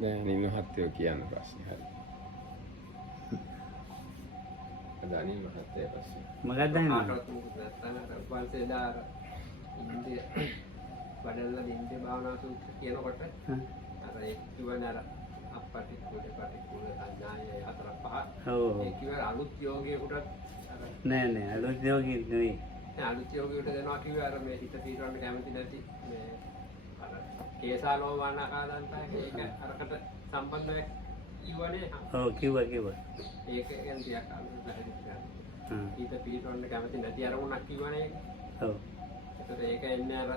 දැන් අනිල් මහත්තයෝ කියන්න ප්‍රශ්නේ හරි. අද අනිල් මහත්තයා ප්‍රශ්නේ. මොකක්ද අනිල්? නැත්නම් පන්සේදාර ඉන්දිය වඩල්ලා ඉන්දිය භාවනා සූත්‍ර කියනකොට අර ඒ කිව්වනේ අර අපටික්කුල සංඥාය හතර පහ. ඔව්. ඒ කිව්ව අලුත් යෝගියෙකුට අර නෑ අලුත් යෝගී නෙවෙයි. අලුත් යෝගියෙකුට දෙනවා කිව්ව අර මේ හිත තීරවන්න කැමති නැති මේ අර කේසාලෝමානකාදන්තය ඒක අරකට සම්බන්ධව කිව්වනේ. ඔව් කිව්වා. ඒක ගැන ටිකක් අලුත් පැහැදිලි කරන්න. හිත තීරවන්න කැමති නැති අරමුණක් කිව්වනේ. ඔව්. ඒතර ඒක එන්නේ අර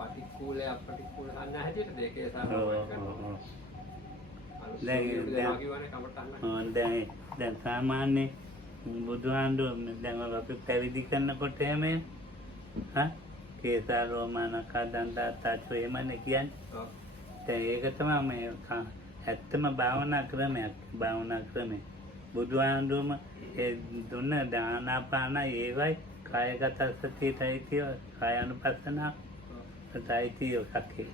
පටික්කුල අපටික්කුල සංඥා හැටියට දෙකේ සාරවයි. දැන් සාමාන්‍ය බුදුහාමුදුරුවෝ දැන් අපි පැවිදි කරනකොට එහෙම කේසාලෝමානකාදන්තාචෝ එහෙමනේ කියන්නේ. දැන් ඒක තමයි මේ ඇත්තම භාවනා ක්‍රමය. බුදුහාමුදුරුවෝම ඒ දුන්න දානාපාන ඒවයි කායගත සතියයි තිය කායानुපස්සනා සතිය ඔක්කේ.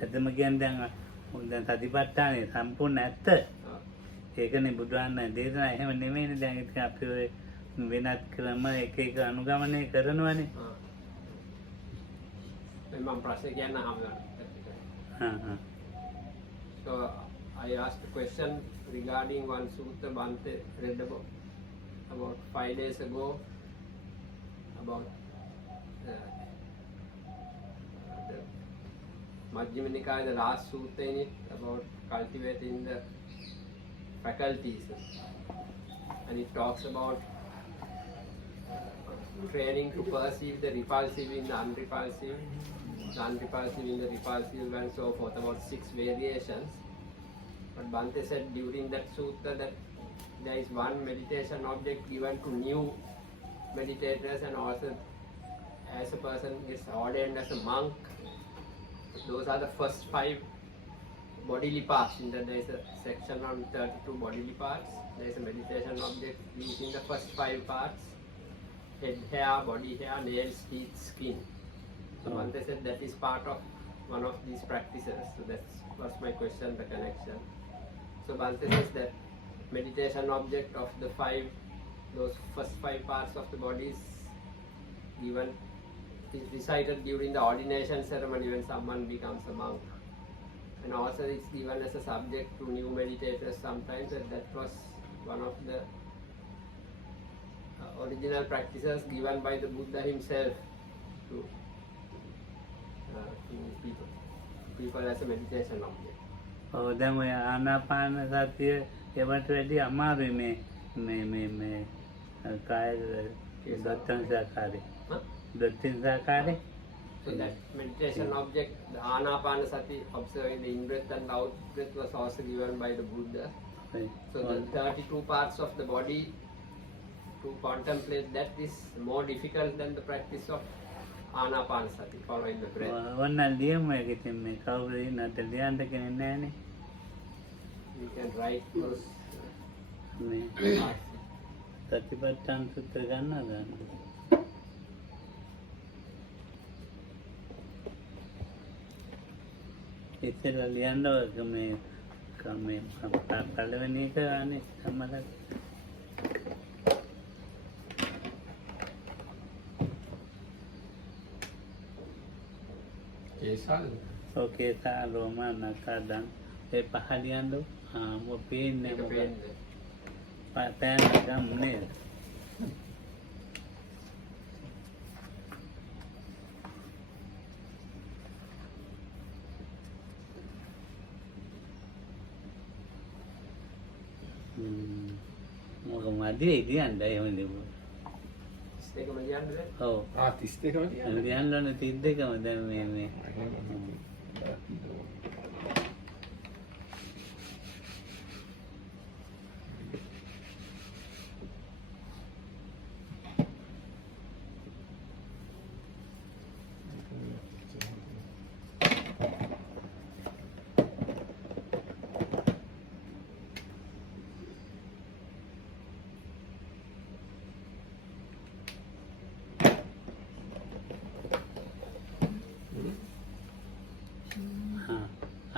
ඇත්තම කියන්නේ දැන් සතිපට්ඨානේ සම්පූර්ණ ඇත්ත. ඒකනේ බුදුහාමුදුරන් දේශනා එහෙම නෙමෙයිනේ. දැන් ඉතින් අපි ඔය වෙනත් ක්‍රම එක අනුගමනය කරනවානේ. මම ප්‍රශ්න කියන්න හම්බුනා. So I asked a question regarding one sutta Bhante read about 5 days ago about the Majjhima Nikaya, the last sutta in it, about cultivating the faculties, and it talks about training to perceive the repulsive in the unrepulsive, the unrepulsive in the repulsive, and so forth, about 6 variations. But Bhante said during that sutta that there is one meditation object given to new meditators, and also as a person is ordained as a monk. Those are the first 5 bodily parts. In that there is a section on 32 bodily parts. There is a meditation object using the first 5 parts: head hair, body hair, nails, teeth, skin. So Bhante said that is part of one of these practices. So that was my question, the connection. So Bhante says that meditation object of the 5, those first 5 parts of the body is given, is recited during the ordination ceremony when someone becomes a monk. And also it's given as a subject to new meditators sometimes, and that was one of the original practices given by the Buddha himself to people as a meditation object. ඔව් දැන් ඔය ආනාපාන සතිය ඒවට වැඩි අමාරුයි මේ කාය දත්තං සාකාරේ. So that meditation object, the Anapanasati, observing the in-breath and out-breath, was also given by the Buddha. So the 32 parts of the body, to contemplate that is more difficult than the practice of Anapanasati, following the breath. ඔන්න ලියමු ඒක ඉතින් මේ කවුරු ඉන්නද ලියන්න කෙනෙක් නැහැනේ. You can write those මේ parts. සතිපට්ඨාන සූත්‍ර ගන්නවද? ඉතින් ලියන්න මේ පළවෙනි එක අනේ සම්මත ඔකේ සාලෝමානකාදන් ඒ පහ ලියන්න මොකද පේන්නේ මොකද පෑන් ගම්නේ මොකමද ඉතින් එහෙම නෙවෙයි. ඒකම කියන්නේ. ඔව්. 32ම කියන්නේ. ලියන්න ඕනේ 32ම දැන් මේ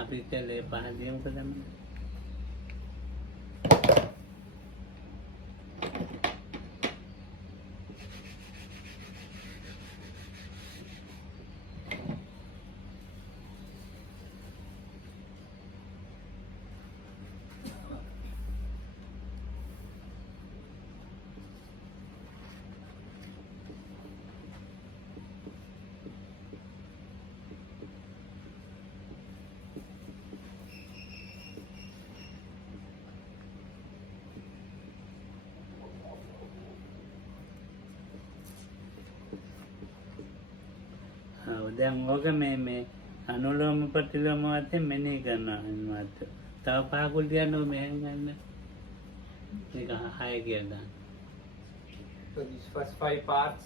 අපි කලේ පහදියම් කරන්න. දැන් ඕක මේ අනුලෝම ප්‍රතිලෝම වශයෙන් මෙනෙහි කරනවා මාත්. තව පහකුල් තියන්න මෙහෙන් ගන්න. මේක 6 කියලා දාන්න. So these first 5 parts: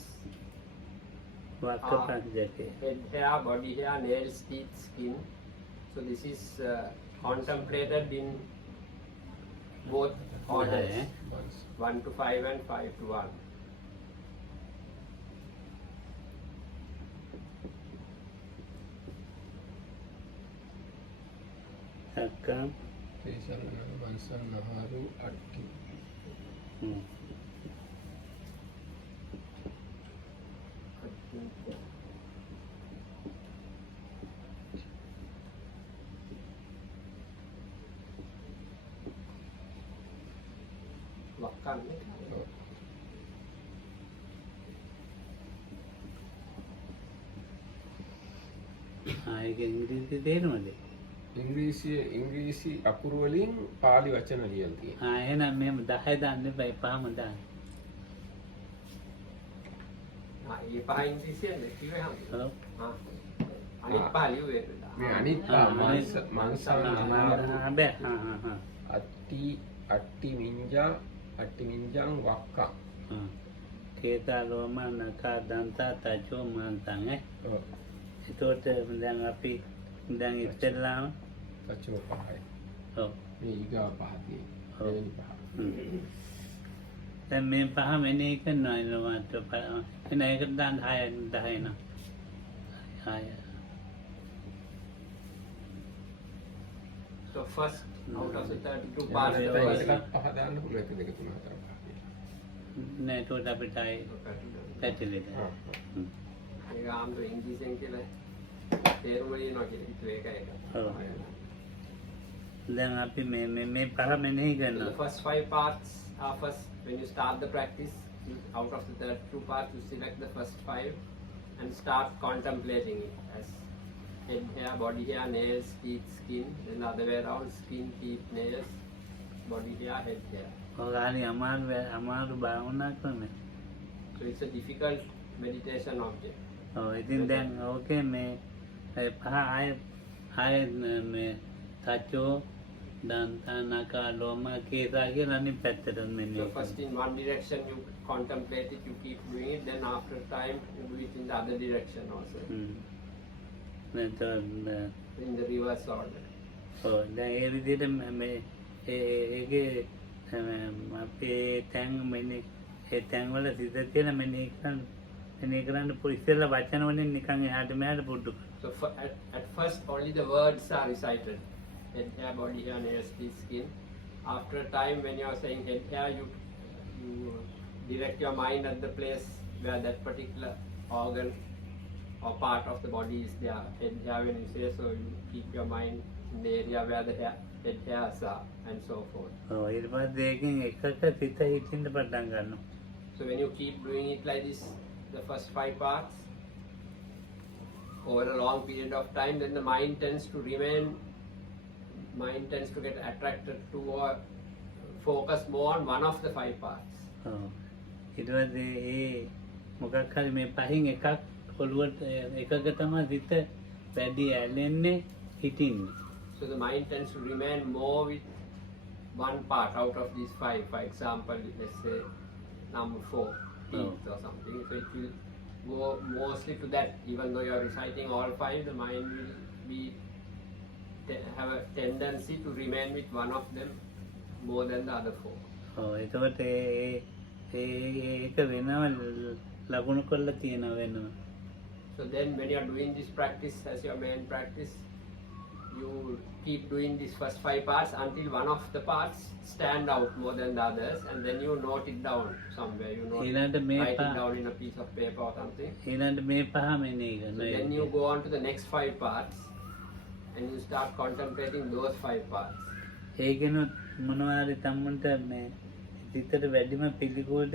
වක්ක පංචකේ. head hair, body hair, nails, teeth, skin. So this is contemplated in both orders, 1 to 5 and 5 to 1. සක්කම්. මන්සන්නහාරු අට්ටි. වක්කන්නේ. ඒක ඉංග්‍රීසි තේරෙනවද? ඉංග්‍රීසි අකුරු වලින් පාලි වචන ලියලා තියෙනවා. එහෙනම් මෙහෙම 10 දාන්න එපා, පහම දාන්න. ඒ පහ ඉංග්‍රීසියෙන් කිව්වේ හම්බ. ඔව්. අනිත් පහ ලියුවේ. මේ අනිත් මන්සන්නහාරු බෑ. අට්ටි මින්ජං වක්කා. කේතා ලෝම නකා දන්තා තචෝ මාන්තං ඔව්. එතකොට දැන් අපි දැන් ඉස්සෙල්ලාම තචෝ පහයි. ඔව්. මේ ඊගා පහ තියෙනවා. දෙවෙනි පහ. දැන් මේ පහ මෙනෙහි කරනවා නේද? එන එකට දාන්න 10 න. 6. So first out of the 32 parts, the ඒකත් first පහ දාන්න පුළුවන් 1 2 3 4 5. නෑ එතකොට අපිට ආයේ පැතිලෙද. ඒක ආම්ද ඉංග්‍රීසියෙන් කියලා තේරුම ලියනවා කියලා හිතුවේ ඒකයි. ඔව්. දැන් අපි මේ පහ මෙනෙහි The කරනවා. first 5 parts are first when you start the practice. Out of the 32 parts, you select the first 5 and start contemplating it as head hair, body hair, nails, teeth, skin. Then the other way around: skin, teeth, nails, body hair, head hair. ඔයාලි අමාරු භාවනා කරන්නේ. So it's a difficult meditation object. ඔව් ඉතින් දැන් ඕකේ මේ පහ ආය මේ තචෝ දන්තනකා ලෝම කේසා කියලා අනිත් පැත්තට මෙන්න. So first in one direction you contemplate it, you keep doing it. Then after time you do it in the other direction also. In the reverse order. ඔව් දැන් ඒ විදිහට මේ ඒකේ අපේ තැන් මෙන්නේ ඒ තැන් වල සිත තියෙන මෙන්නේ කරන්න ඉස්සෙල්ලා වචන වලින් නිකන් එහාට මෙහාට පුරුදු. So at first only the words are recited. Head hair, body hair, nails, teeth, skin. After a time when you are saying head hair, you direct your mind at the place where that particular organ or part of the body is there. Head hair when you say, so you keep your mind in the area where the head hairs are and so forth. ඔව් ඊට පස්සේ ඒකෙන් එකක සිත හිටින්න පටන් ගන්නවා. So when you keep doing it like this, the first 5 parts, over a long period of time, then the mind tends to get attracted to or focus more on one of the 5 parts. ඔව් ඊට පස්සේ ඒ මොකක් හරි මේ පහින් එකක් ඔළුවට එකක තමයි සිත වැඩි ඇලෙන්නේ හිටින්නේ. So the mind tends to remain more with one part out of these 5. For example, let's say number 4, teeth or something. So it will go mostly to that. Even though you are reciting all 5, the mind will have a tendency to remain with one of them more than the other 4. ඔව් එතකොට ඒක වෙනම ලකුණු කරලා තියෙනවා වෙනම. So then when you are doing this practice as your main practice, you keep doing these first 5 parts until one of the parts stand out more than the others, and then you note it down somewhere. You note ඊළඟට මේ write it පහ down in a piece of paper or something. ඊළඟට මේ පහ මෙනෙහි So කරනවා. then you go on to the next 5 parts, and you start contemplating those 5 parts. ඒකෙනුත් මොනවාරි තමුන්ට මේ සිතට වැඩිම පිළිකුල්ද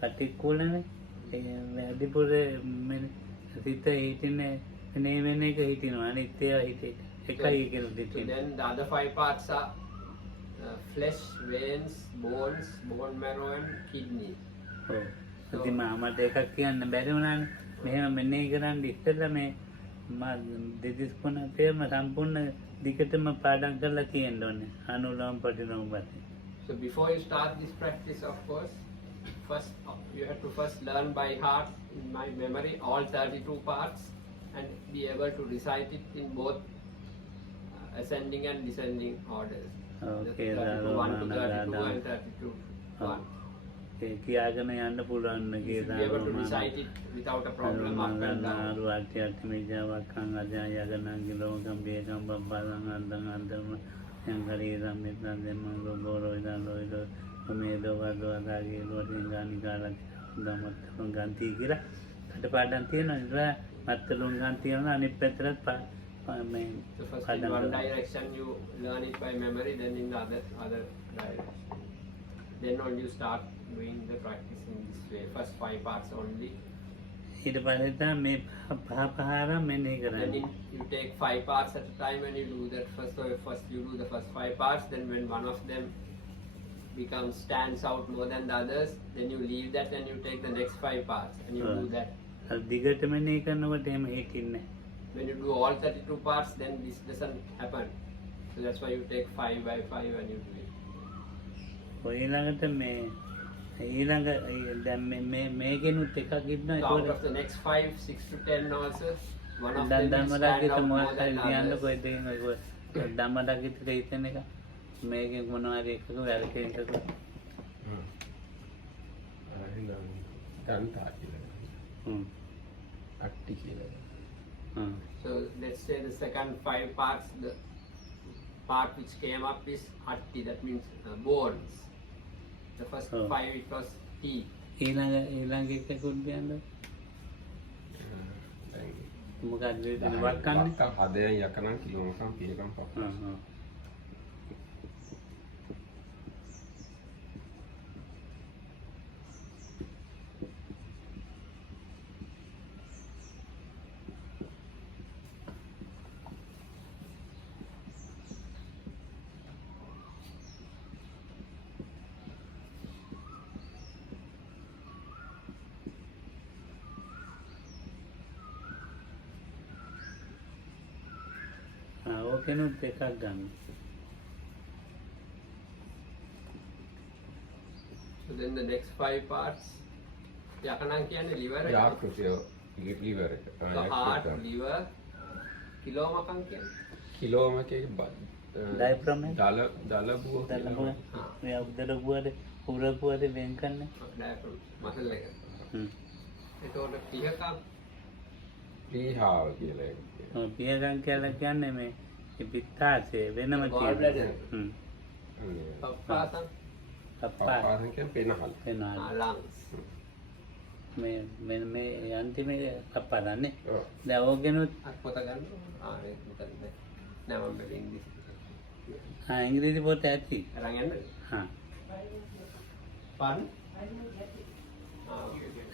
පටික්කුලනේ වැඩිපුර සිත හිටින්නේ මේ වෙන එක හිටිනවා අනිත් ඒවා හිතේ එකයි කියලා So දෙතින්. then the other 5 parts are flesh, veins, bones, bone marrow, and kidneys. ඔව්. ඉතින් මට එකක් කියන්න බැරි වුණානේ. මෙහෙම මෙනෙහි කරන් ඉස්සෙල්ලා මේ දෙතිස් කොන තේම සම්පූර්ණ දිගටම පාඩම් කරලා තියෙන්න ඕනේ. අනුලෝම ප්‍රතිලෝම වශයෙන්. So before you start this practice, of course, first you have to first learn by heart in my memory all 32 parts and be able to recite it in both ascending and descending orders. Okay, The 32, 1 to 32 and 32 1. ඒ කියාගෙන යන්න පුළුවන් You should be able to recite it without a problem up and down. අරුවාටි අත්මිජාවක්ඛං අධ්‍යායගණං කිලෝකම් බේකම් බබ්බලං අන්දං අන්දම යංගරීරම් මෙතන දෙමං ගෝරෝයිදා ලෝයිදෝ මේදෝ වදෝ අදාගේ ලෝටින් ගානි කාලක් දමත් ගන්ති කියලා කටපාඩම් තියෙනවා. මත්තලුන් ගන් තියෙනවා අනිත් පැත්තට මේ So first in one direction you learn it by memory, then in the other direction. Then only you start doing the practice in this way. First 5 parts only. ඊට පස්සේ තමයි මේ පහ පහර මෙනෙහි Then කරන්නේ. you take 5 parts at a time and you do that first. So first you do the first 5 parts. Then when one of them stands out more than the others, then you leave that and you take the next 5 parts and you do that. අර දිගට මෙනෙහි කරනකොට එහෙම හිතින්නේ. When you do all 32 parts, then this doesn't happen. So that's why you take 5 by 5 and you do it. ඔය ඊළඟට මේ ඊළඟ දැන් මේකෙනුත් එකක් ඉන්නවා. So out of the next 5, 6 to 10 also, one of දැන් them will stand ධම්මදාගිත out more මොකක්ද than කියන්න others. කොහෙද ඔය ධම්මදාගිත හිතෙන එක මේකෙන් මොනවද එකක වැරකෙන් එකක ගන්තා කියලා. අට්ටි කියලා. So let's say the second 5 parts, the part which came up is hatti, that means bones. The first 5 it was teeth. ඊළඟ එකකුත් කියන්න මොකක්ද වක්කන්නේ. වක්කම් හදයන් යකනම් කිලෝකම් පියකම් පහ. ඕකෙනුත් එකක් ගන්න. So then the next 5 parts, යකනම් කියන්නේ liver එක. යාකෘතිය liver එක. So heart, liver, කිලෝමකම් කියන්නේ. කිලෝමකේ ඩයෆ්‍රම් එක දලබුව දලබුව මේ උදරබුවද උරබුවද වෙන් කරන්නේ. diaphragm muscle එක. හ්ම්. ඒතකොට පිහකම් පීහාව කියලා එක. පියගම් කියලා කියන්නේ මේ පිත්තාශය වෙනම Gallbladder. හ්ම්. පප්පාසම් අප්පා පාසන් කියන්නේ පෙනහල්. වෙනවා. lungs. මේ අන්තිමේ අප්පා දන්නේ. ඔව්. දැන් ඕකෙනුත් පොත ගන්න. ඒක මෙතනද. නෑ මම මේ ඉංග්‍රීසි. ඉංග්‍රීසි පොත ඇති. අරන් යන්නද? හා. පාන?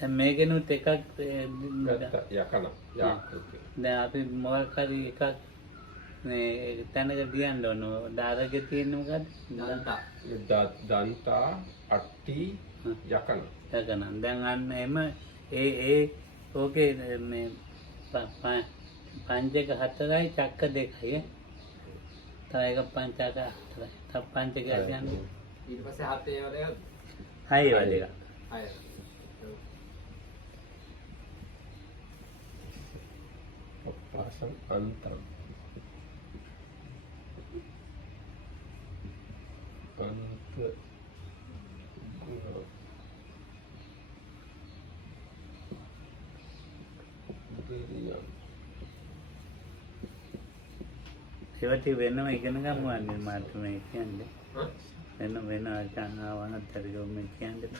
දැන් මේකෙනුත් එකක් ගත්තා යකන යාකෘතිය. දැන් අපි මොකක් හරි එකක් මේ තැනක තියන්න ඕන. දාරකේ තියෙන්නේ මොකද්ද? දන්තා. දන්තා අට්ටි යකන. යකන. දැන් අන්න එම ඒ ඕකේ මේ පංචක 4යි චක්ක 2යි. තව එක පංචක 4යි. තව පංචක කියන්නේ ඊට පස්සේ හතේ වල 6 වල එක. අය. පාසන් අන්තම්. අන්ත දෙවියන් ඒවා ටික වෙනම ඉගෙන ගමු අනිත් මාත් මේ කියන්නේ. Huh? වෙන ආවනත් හරි මේ කියන්නේ.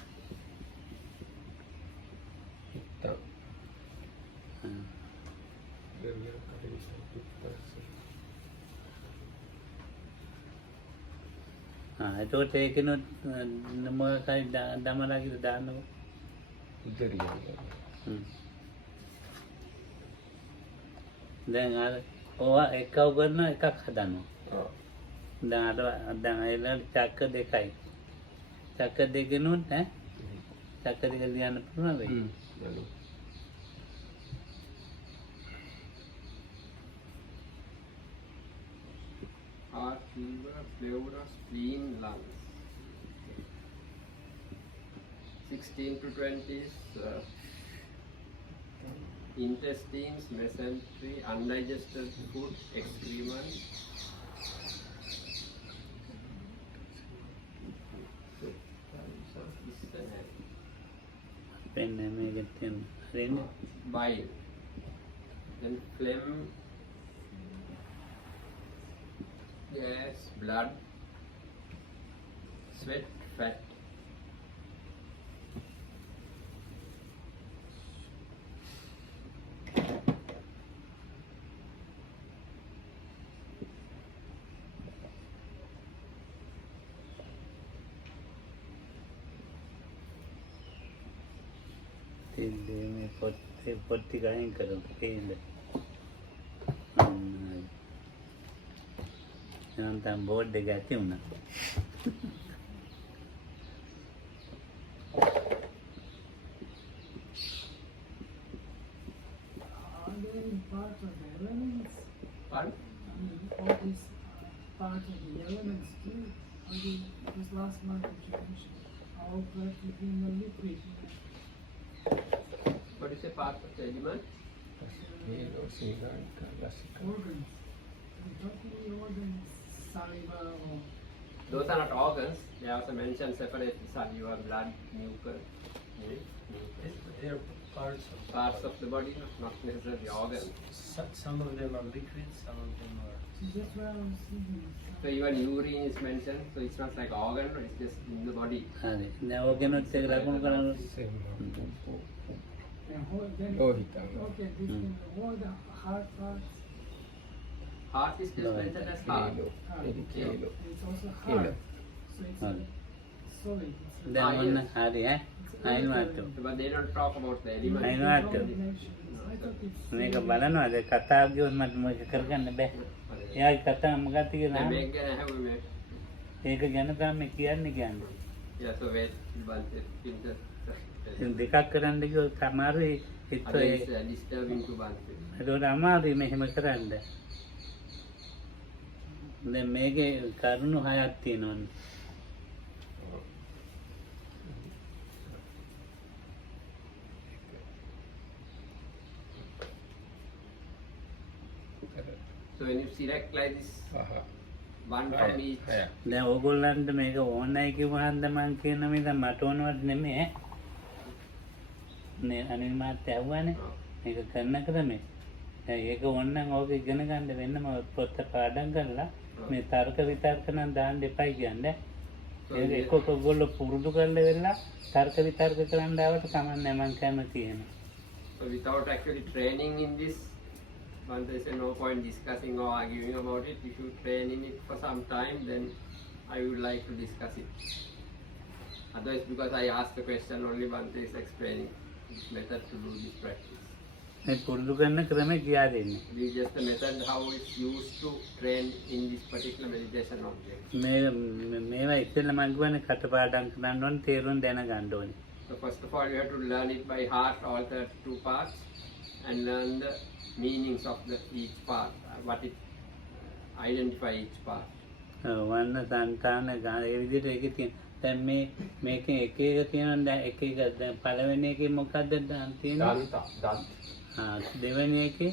හිතා හ්ම්. දෙවියන් කටේ එතකොට ඒකනොත් මොකක්යි දමලා කියලා දාන්නකො. උදරියන් දැන් අර ඕවා එකව කරන එකක් හදනවා. ආ දැන් අයලා චක්ක දෙකයි. චක්ක දෙකනොත් ඈ චක්ක දෙක ලියන්න පුළුවන් වෙයි. නලු Heart, liver, pleura, spleen, lungs. 16 to 20 is intestines, mesentery, undigested food, excrement. පෙන්නේ මේකෙන් තියෙන හරිනේ. Bile. Then phlegm, gas, blood, sweat, fat. තින්නේ මේ පොත් ටික අයින් කරමු කේන්ද. නැන්තම් බෝඩ් එක ඇති වුණා. Are they part of the elements? Pardon? I mean, all these part of the elements too. Are they, because last month you mentioned, all practically in the liquid. What is a part of the element? කේලෝ සීගානික ලසික Organs. We're talking the organs, saliva or Those are not organs. They are also mentioned separately. Saliva, blood, mucus. They are parts of Parts of the body, not necessarily organs. Some of them are liquid, some of them are. so that's why I was thinking. So even urine is mentioned. So it's not like organ, but it's just in the body. හරි. දැන් ඕකෙනොත් ඒක ලකුණු කරන්න. And then, ලෝහිතං okay, this Mm. can, all the heart parts, Heart is just No, mentioned as heart. කේලෝ එදි කේලෝ it's also Kilo. heart. So it's Heart. solid. It's දැන් Ah, ඔන්න yes. හරි ඈ. අයින් වාට්ටු. But they don't talk about the element. I know. Right. combination. I thought it's මේක බලනවාද කතාව ගියොත් මට මොකද කරගන්න බෑ. එයාගේ කතාව මොකක්ද The කියලා. make gonna have a ඒක ගැන තමයි කියන්නේ. yeah, so wait, one filter. ඉතින් දෙකක් කරන්න ගියොත් අමාරුයි හිත Other is disturbing to one thing. ඒකට අමාරුයි මෙහෙම කරන්න. දැන් මේකේ කරුණු හයක් තියෙනවනේ. So when you select like this, පහ one from each, හය දැන් ඕගොල්ලන්ට මේක ඕනයි කිව්වහන්ද මං කියන මේක මට ඕනවත් නෙමෙයි ඈ. නේ අනිල් මාත් ඇහුවානේ. මේක කරන ක්‍රමේ. දැන් ඒක ඕනනම් ඕක ඉගෙන ගන්න වෙන්නම පොත පාඩම් කරලා මේ තර්ක විතර්ක නම් දාන්න එපයි කියන්නේ. ඒක එක්ක ඔයගොල්ලෝ පුරුදු කරලා වෙලා තර්ක විතර්ක කරන්න ආවට කමන්නේ මං කැමති එහෙම. so without actually training in this, one there is no point discussing or arguing about it. If you train in it for some time, then I would like to discuss it. Otherwise, because I asked the question only one day is explaining this method to do this practice. මේ පුරුදු කරන ක්‍රමේ කියා දෙන්නේ. This is just the method how it's used to train in this particular meditation object. මේවා ඉතින් මම කියන්නේ කටපාඩම් කරන්න ඕනේ තේරුම් දැනගන්න ඕනේ. So first of all, you have to learn it by heart, all the two parts, and learn the meanings of the each part, what it identify each part. වන්න සංතාන ගාන ඒ විදිහට ඒකේ තියෙන. දැන් මේකෙන් එක එක තියෙනවා දැන් එක එක දැන් පළවෙනි එකේ මොකද්ද දැන් තියෙන්නේ? දන්ත දත් දෙවෙනි එකේ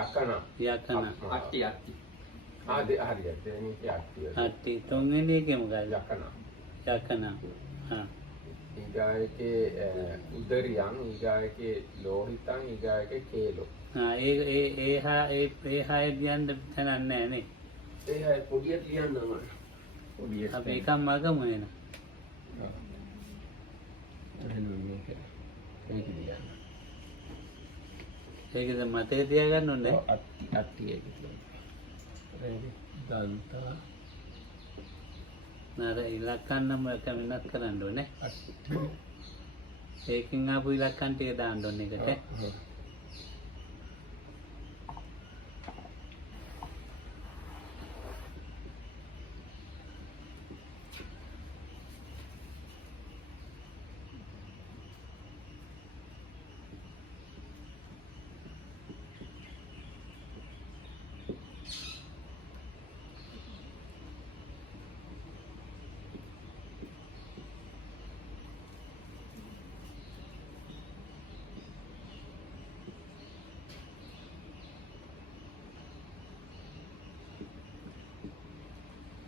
යකන යකන. Atti, atti. හරියට දෙවෙනි එකේ අට්ටිය අට්ටි තුන්වෙනි එකේ මොකද්ද? යකන යකන. හා. ඊගායකේ උදරියන් ඊගායකේ ලෝහිතං ඊගායකේ කේලෝ ඒ හා ඒ හාය කියන්න තැනක් නැහැ නේ. ඒ අය පොඩියට ලියන්නම් අර. පොඩියට. අපි එකක් මගමු එන. එහෙනම් මේක ලියන්න. ඒකද මතක තියාගන්න ඕනේ. අට්ටි ඒක තියෙනවා. දන්තා නර ඉලක්කම් නම් එක වෙනස් කරන්න ඕනේ. අට්ටි. ඒකෙන් ආපු ඉලක්කම් ටික දාන්න ඕනේ එකට.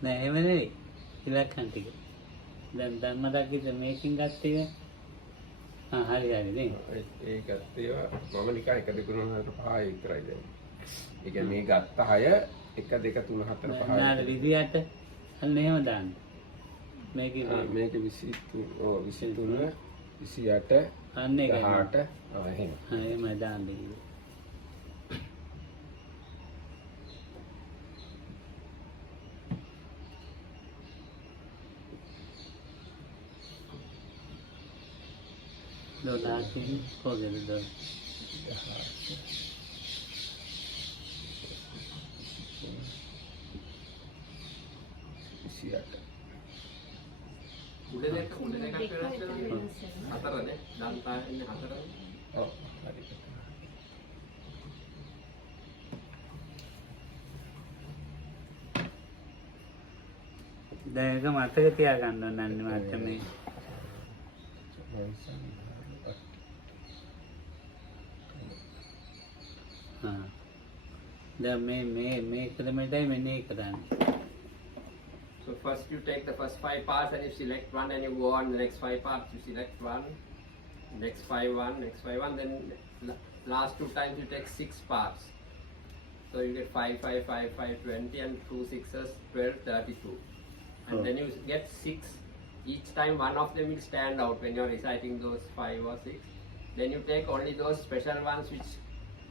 නෑ එහෙම නෙවෙයි. ඉලක්කම් ටික. දැන් ධම්මදක්කිට මේකින් ගත්තේ හරි නේ. ඒකත් ඒවා මම නිකන් 1 2 3 4 5 විතරයි දැන්. ඒ කියන්නේ මේ ගත්ත 6 1 2 3 4 5. නාර විදියට අන්න එහෙම දාන්න. මේක මේක 23 ඔව් 23 28 අන්න ඒක 18 එහෙම. එහෙම දාන්න කිව්වා. Donating කොහෙද දොන? 28. උඩ දෙක වෙනස් කරනවා. හතරනේ. දන්තා ඉන්නේ හතරනේ. ඔව් හරි. දැන් ඒක මතක තියාගන්න ඕන නන්නේ මාත් මේ. දැන් මේ ක්‍රමයටයි මෙන්නේ කරන්නේ. So first you take the first 5 parts and you select one and you go on the next 5 parts. You select one, next 5 one, next 5 one. Then last 2 times you take 6 parts. So you get 5, 5, 5, 5, 20 and 2 sixes, 12, 32. And then you get 6. Each time one of them will stand out when you are reciting those 5 or 6. Then you take only those special ones which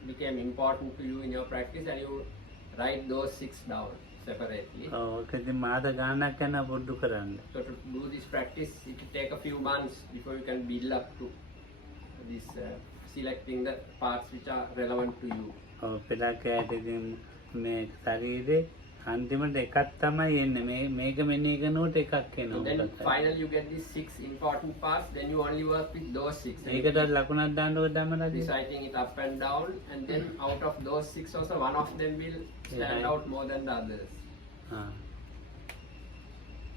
became important to you in your practice and you write those 6 down separately. ඔව් ඒකද මාස ගානක් යන පොඩ්ඩු කරන්න. So to do this practice, it will take a few months before you can build up to this selecting the parts which are relevant to you. ඔව් පෙළකෑට ඉතින් මේ ශරීරේ අන්තිමට එකක් තමයි එන්නේ. මේක මෙන්නේ කරනකොට එකක් And එනවා. then finally you get these 6 important parts, then you only work with those 6. ඒකට ලකුණක් දාන්න ඕන ධම්මදක්කි. Reciting it up and down, and then out of those 6 also, one of them will stand out more than the others. හා.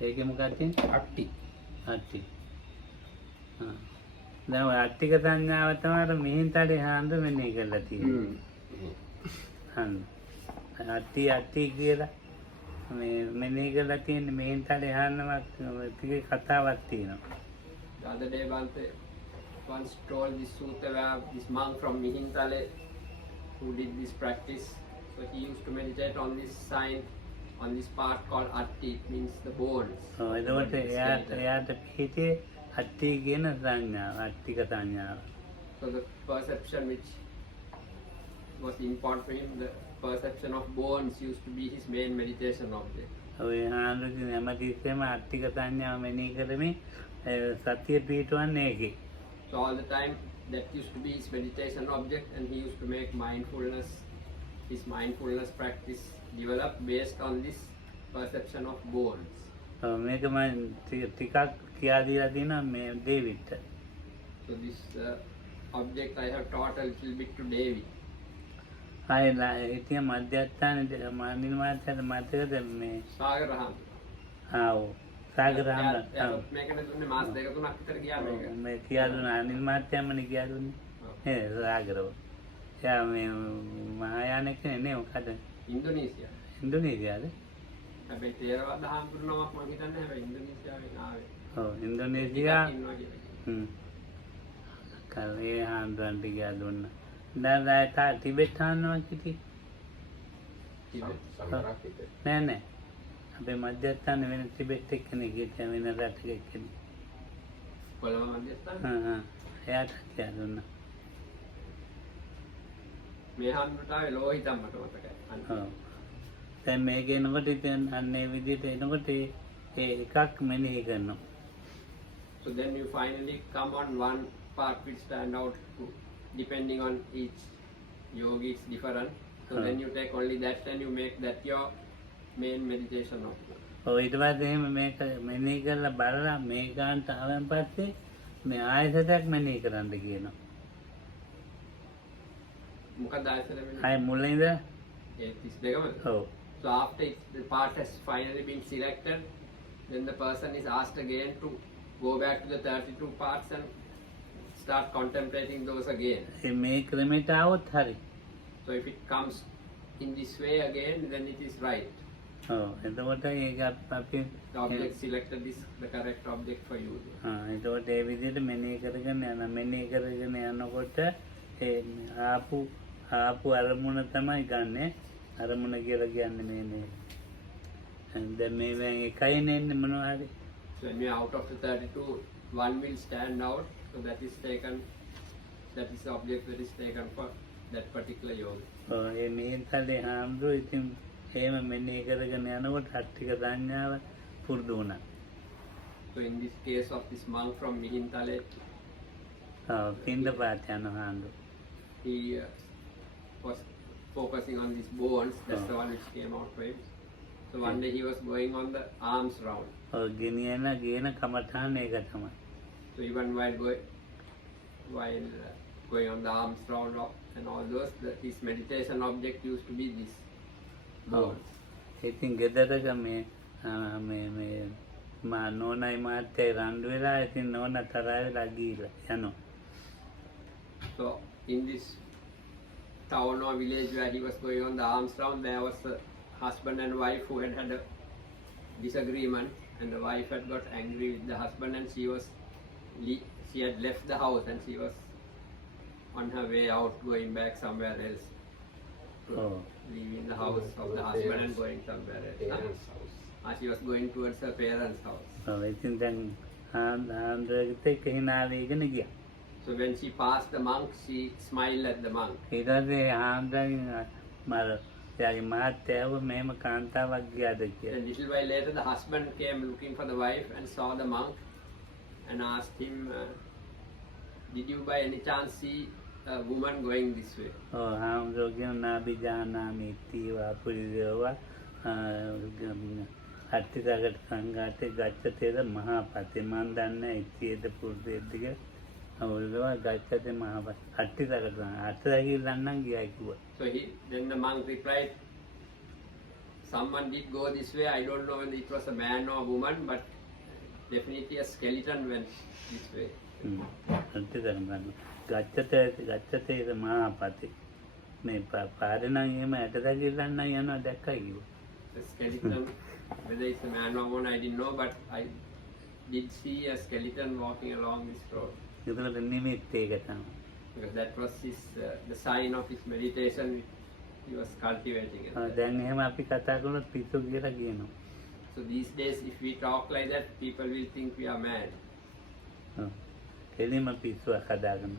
ඒකේ මොකක්ද තියෙන්නේ? අට්ටි. අට්ටි. හා. දැන් ඔය අට්ටික සංඥාව තමයි මිහින්තඩේ හාන්ද මෙන්නේ කරලා තියෙන්නේ. හන්. අට්ටි කියලා මේ මෙන්නේ කරලා තියෙන්නේ මිහින්තඩේ හාන්නවත් ටිකේ කතාවක් තියෙනවා. The other day, Bante once told this sutta where this monk from Mihintale who did this practice, so he used to meditate on this sign, on this part called Atti, it means the bones. ඔව් එතකොට එයාට පිටේ අට්ටි කියන සංඥාව, අට්ටික සංඥාව. So the perception which was important for him, the perception of bones used to be his main meditation object. ඔය හාමුදුරුවෝ හැමතිස්සෙම අට්ටික සංඥාව මෙනෙහි කරමින් සතිය පිටවන්නේ ඒකේ. So all the time that used to be his meditation object, and he used to make his mindfulness practice develop based on this perception of bones. ඔව් මේක මම ටිකක් කියා දීලා තියෙනවා මේ ඩේවිඩ්ට. So this object I have taught a little bit to David. ආයෙලා හිටිය මධ්‍යස්ථානයේ මානිල් මාත්‍යට මතකද මේ Sagaraham. ආව් සාගරහම මේකනේ දුන්නේ මාස දෙක තුනක් විතර ගියා මේක. මේ කියලා දුන්න අනිල් මාත්‍යමනේ කියලා දුන්නේ. නේ සාගරව. එයා මේ මහායානෙක නේ මොකද? ඉන්දුනීසියා. ඉන්දුනීසියාද? හැබැයි තේරවාද හාමුදුරුවෝ නමක් මම හිතන්නේ හැබැයි ඉන්දුනීසියාවෙන් ආවේ. ඔව් ඉන්දුනීසියා ඉන්නවා කියලා. කල්ේ හාමුදුරන්ට කියලා දුන්නා. දැන් ටිබෙට් හාමුදුරුවෝ කිව්වේ සමහරක් හිතේ. නෑ නෑ. අපේ මධ්‍යස්ථාන වෙන ටිබෙට් එක්කෙනෙක් හිටියා වෙන රටක එක්කෙනෙක්. කොළඹ මධ්‍යස්ථාන. එයාට කියලා දුන්නා. මේ හන්දටාවේ ලෝහිතම් මට මතකයි. ඔව්. දැන් මේක එනකොට ඉතින් අන්න ඒ විදිහට එනකොට ඒ එකක් මෙනෙහි කරනවා. So then you finally come on one part which stand out to, depending on each yogi it's different. So then you take only that and you make that your main meditation of. ඔව් ඊට පස්සේ එහෙම මේක මෙනෙහි කරලා බලලා මේ ගානට ආවන් පස්සේ මේ ආයතනයක් මෙනෙහි කරන්න කියනවා. මොකක්ද ආයතන වෙන්නේ? ආයේ මුලින් ඉඳලා ඒ 32ම. ඔව්. So after the part has finally been selected, then the person is asked again to go back to the 32 parts and start contemplating those again. මේ ක්‍රමයට આવොත් හරි. So if it comes in this way again, then it is right. ඔව් එතකොට ඒක අපි The object selected is the correct object for you. එතකොට ඒ විදිහට මෙනෙහි කරගෙන යනකොට ඒ ආපු අරමුණ තමයි ගන්නෙ. අරමුණ කියලා කියන්නේ මේ දැන් මේ එකයිනේ එන්නේ මොනවා හරි. So when you are out of the 32, one will stand out. So that is taken, that is the object that is taken for that particular yoga. ඒ මේන්තලේ හාමුදුරුවෝ ඉතින් එහෙම මෙනෙහි කරගෙන යනකොට හත්තික සංඥාව පුරුදු වුණා. So in this case of this monk from Mihintale, පින්දපාත යන හාමුදුරුවෝ. he was focusing on these bones. That's the one which came out for him. So one day he was going on the arms round. ගේන කමඨාන ඒක තමයි. So even while going on the arms round and all those, his meditation object used to be this bones. ඉතින් ගෙදරක මේ නෝනයි මාත්‍යයි රණ්ඩු වෙලා ඉතින් නෝන තරහ වෙලා ගිහිල්ලා යනවා. So in this town or village where he was going on the arms round, there was a husband and wife who had a disagreement, and the wife had got angry with the husband, and she had left the house and she was on her way out, going back somewhere else, leaving the house of the husband and going somewhere else. Parents' house. She was going towards her parents' house. ඉතින් දැන් ආන්දරගෙත් එක්ක hina වෙගෙන ගියා. So when she passed the monk, she smiled at the monk. ඊට පස්සේ ආන්දරගෙන් මර එයාගේ මාත්‍යව මෙහෙම කාන්තාවක් ගියාද කියලා. A little while later, the husband came looking for the wife and saw the monk and asked him, did you by any chance see a woman going this way? හාමුදුරුවෝ කියන නාබිජානාමි ඉතිවා පුරිදේවා අට්ටිදාගට සංඝාතේ ගච්ඡතේද මහාපතේ මන් දන්නේ ඉතියේද පුරුදේද්දික අවුල්වා ගච්ඡතේ මහාපත අට්ටිදාගට අට්ටිදාගිල්ලන්නම් ගියා කිව්වා. So then the monk replied, someone did go this way. I don't know whether it was a man or a woman, but definitely a skeleton went this way. අට්ටිදාගන්න ගච්ඡතේද මහාපතේ මේ පාරේ නම් එහෙම අට්ටිදාගිල්ලන්නම් යනවා දැක්කයි කිව්වා. The skeleton, whether it's a man or woman, I didn't know, but I did see a skeleton walking along this road. ඒකට නිමිත්ත ඒක තමයි. Because that was the sign of his meditation he was cultivating. දැන් එහෙම අපි කතා කරනොත් පිස්සු කියලා කියනවා. So these days, if we talk like that, people will think we are mad. කෙලින්ම පිස්සුවක් හදාගන්න.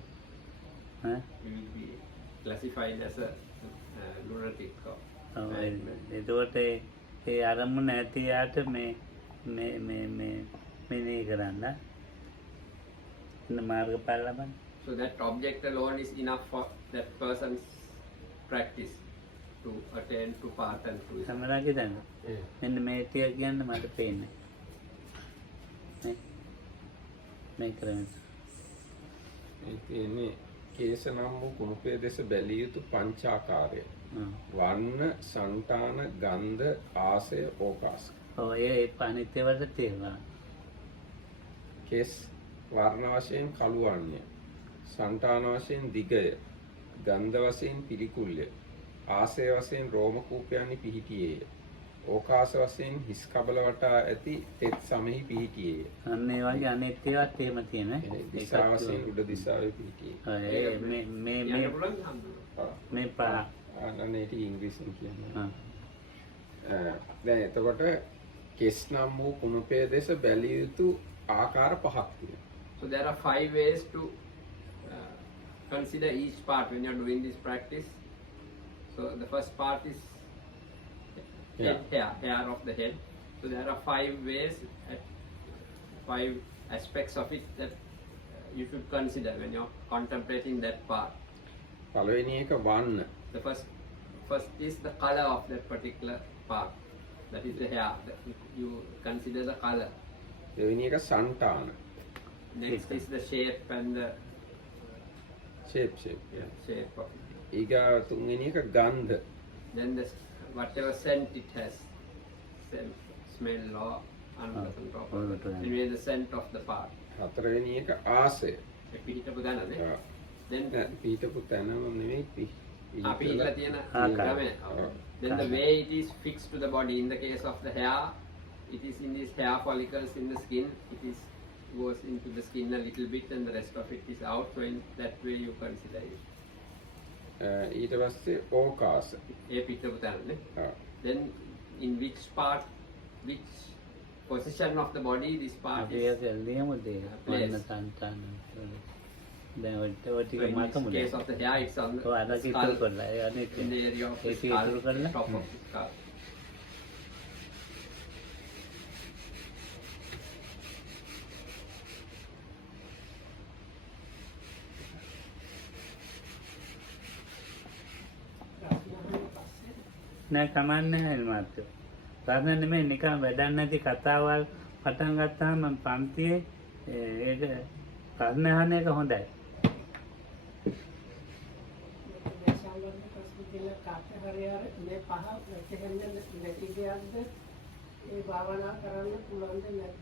We will be classified as a lunatic or madman. එතකොට ඒ අරමුණ ඇති යාට මෙනෙහි කරන්න මාර්ගඵල ලබන්න. So that object alone is enough for that person's practice to attain to path and to. සමරාගේ දන්න. මෙන්න මේ ටික කියන්න මට පේන්නේ. මේ කරන්නේ. ඒ කියන්නේ කේස නම් වූ කුණුපේ දෙස බැලිය යුතු පංචාකාරය. වර්ණ, සංතාන, ගන්ධ, ආසය, ඕකාස. ඒ අනිත්‍යවට තේරුණා. කේස් වර්ණ වශයෙන් කළු වර්ණය, සංතාන වශයෙන් දිගය, ගන්ධ වශයෙන් පිළිකුල්ය, ආසය වශයෙන් රෝම කූපයන්හි පිහිටියේය, ඕකාස වශයෙන් හිස් කබල වටා ඇති තෙත් සමෙහි පිහිටියේය. අන්න ඒ වගේ අනිත්‍යවත් එහෙම තියෙන. දිසා වශයෙන් උඩ දිසාවේ පිහිටියේ. මේ පා අනේ ඒක ඉංග්‍රීසියෙන් කියන්නේ. දැන් එතකොට කෙස් නම් වූ කුණපය දෙස බැලිය යුතු ආකාර පහක් තියෙනවා. So there are 5 ways to consider each part when you're doing this practice. So the first part is hair of the head. So there are 5 ways, 5 aspects of it that you should consider when you're contemplating that part. පළවෙනි එක වර්ණ. The first is the color of that particular part. That is the hair. You consider the color. දෙවෙනි එක සංඨාන. Next is the shape and the shape. shape of it. ඊගා තුන්වෙනි එක ගන්ධ. Then whatever scent it has, smell or unpleasant or anyway the scent of the part. හතරවෙනි එක ආසය. පිහිටපු තැනද? Then පිහිටපු තැනම නෙවෙයි පිහිටලා තියෙන ක්‍රමය. Then the way it is fixed to the body. In the case of the hair, it is in these hair follicles in the skin. It is goes into the skin a little bit and the rest of it is out. So in that way you consider it. ඊට පස්සේ ඕකාස. ඒ පිහිටපු තැනනේ. Then in which part, which position of the body this part අපි is ඒක ලියමු දෙක. වර්ණ සංතාන. දැන් ඔය so ටික in මතමුද? this case of the hair it's on ඔය අර the කිතුල් skull, කරලා ඒ අනේ in the area of the ඒක skull, ඉතුරු කරලා top of the skull. නෑ කමන්නේ නැහැ මාත්‍යෝ. ප්‍රශ්න නෙමෙයි නිකන් වැඩක් නැති කතාවල් පටන් ගත්තාම පන්තියේ ඒක ප්‍රශ්න අහන එක හොඳයි. මේ පහ වැටෙන්න නැති දෙයක්ද ඒ භාවනා කරන්න පුළුවන්ද නැද්ද?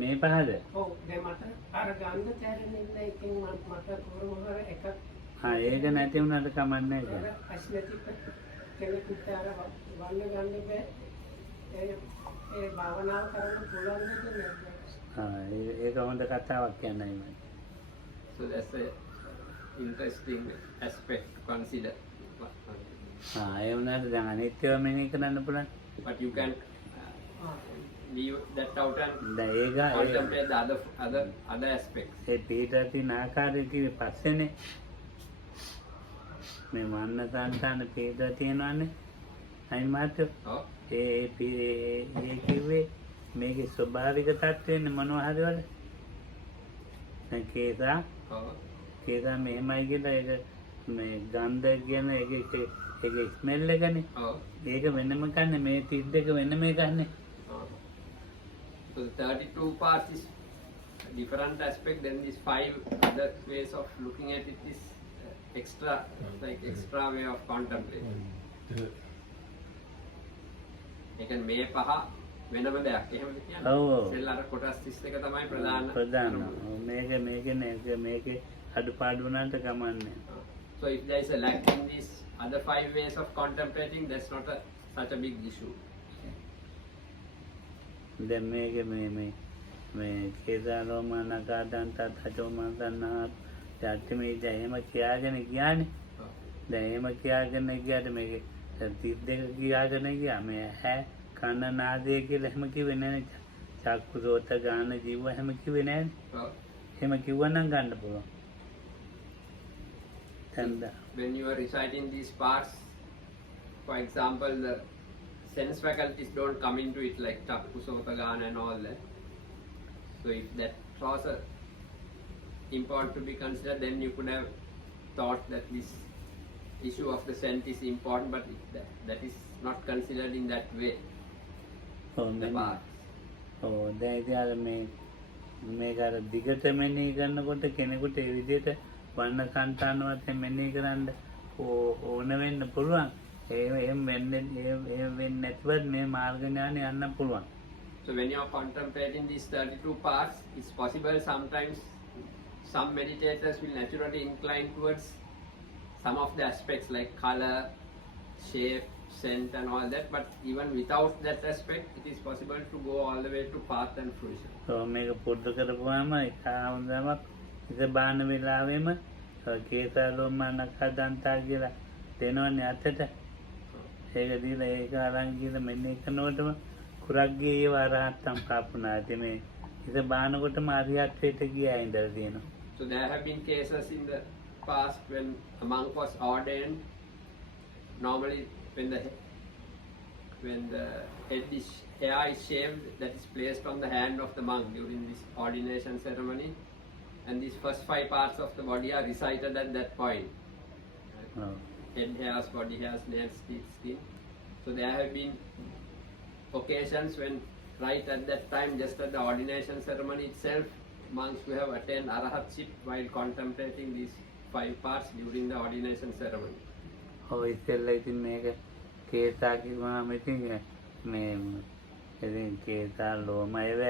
මේ පහද? ඔව් දැන් මට අර ගන්න තැරෙන්නේ නැහැ. ඉතින් මට කොහොම හරි එකක් ඒක නැති වුණාට කමන්නේ අර නැහැ. අස්නති කෙනෙකුට අර වන්න ගන්න බෑ. ඒ භාවනාව කරන්න පුළුවන්ද නැද්ද? ඒක හොඳ කතාවක් කියන්නයි මම. So that's a interesting aspect to consider. ඒ වුණාට දැන් අනිත්‍යව මෙනෙහි කරන්න පුළුවන්. But you can leave that out and දැන් ඒක contemplate the other aspects. ඒ පිටට තියෙන ආකාරය කිව්වේ පස්සේනේ. මේ වන්න සංතාන පිටට තියෙනවානේ. අයින් මාත්‍යෝ. Oh, ඒ කිව්වේ මේකේ ස්වභාවික තත්ත්වෙන්නේ මොනවා හරි වල. දැන් කේසා oh, මෙහෙමයි කියලා ඒක මේ ගන්ධ කියන ඒකේ ස්මෙල් එකනේ. oh. ඒක වෙනම කන්නේ මේ 32 වෙනම එකන්නේ. So the 32 parts is a different aspect. Then these 5 other ways of looking at it is extra, like extra way of contemplating. ඒ කියන්නේ මේ පහ වෙනම දෙයක්. එහෙමද කියන්නේ? ඔව්. සෙල් අර කොටස් 32 තමයි ප්‍රධාන. මේකේ අඩුපාඩු වුණාට කමන්නේ. So if there is a lack in these other 5 ways of contemplating, that's not such a big issue. දැන් මේකේ මේ කේදාරෝමනකාදන්ත තචෝමන්තනාත් ධාත්මේ එහෙම කියාගෙන ගියානේ. දැන් එහෙම කියාගෙන ගියාට මේකේ 32 කියාගෙන ගියා. මේ හැ කන නාදය කියලා එහෙම කිව්වේ නැහැ. චක්කු සෝත ගාන ජීව එහෙම කිව්වේ නැහැ. So එහෙම කිව්වනම් ගන්න පුළුවන්. when you are reciting these parts, for example, the sense faculties don't come into it like chakku, sota, gana and all that. So if that was important to be considered, then you could have thought that this issue of the scent is important, but that is not considered in that way. The parts. දැන් ඉතින් මේක අර දිගට මෙනෙහි කරනකොට කෙනෙකුට ඒ විදිහට වන්න සංතානවත් මෙනෙහි කරන්න ඕන වෙන්න පුළුවන්. එහෙම වෙන්නේ නැතිවත් මේ මාර්ග ඥානෙ යන්න පුළුවන්. So when you are contemplating these 32 parts, it's possible sometimes some meditators will naturally incline towards some of the aspects like color, shape, scent and all that, but even without that aspect, it is possible to go all the way to path and fruition. මේක පුරුදු කරපුවාම හොඳම ඉත බාන වෙලාවෙම කේසාලෝමනකදන්තා කියලා දෙනවනේ අතට. ඒක දීලා ඒක අරන් ගිහලා මෙන්න එකනකොටම කුරක්ගේ ඒව අරහත්තම් කාපුණා. ඉතින් මේ ඉත බානකොටම අරියත්වයට ගියා ඉඳලා තියෙනවා. So there have been cases in the past when a monk was ordained. Normally, when the hair is shaved, that is placed on the hand of the monk during this ordination ceremony, and these first 5 parts of the body are recited at that point. ඔව්. Head hairs, body hairs, nails, teeth, skin. So there have been occasions when right at that time, just at the ordination ceremony itself, monks who have attained arahatship while contemplating these 5 parts during the ordination ceremony. ඔව් ඉතින්ලා ඉතින් මේක කේසා කිව්වම ඉතින් මේ ඉතින් කේසා ලෝම ඒව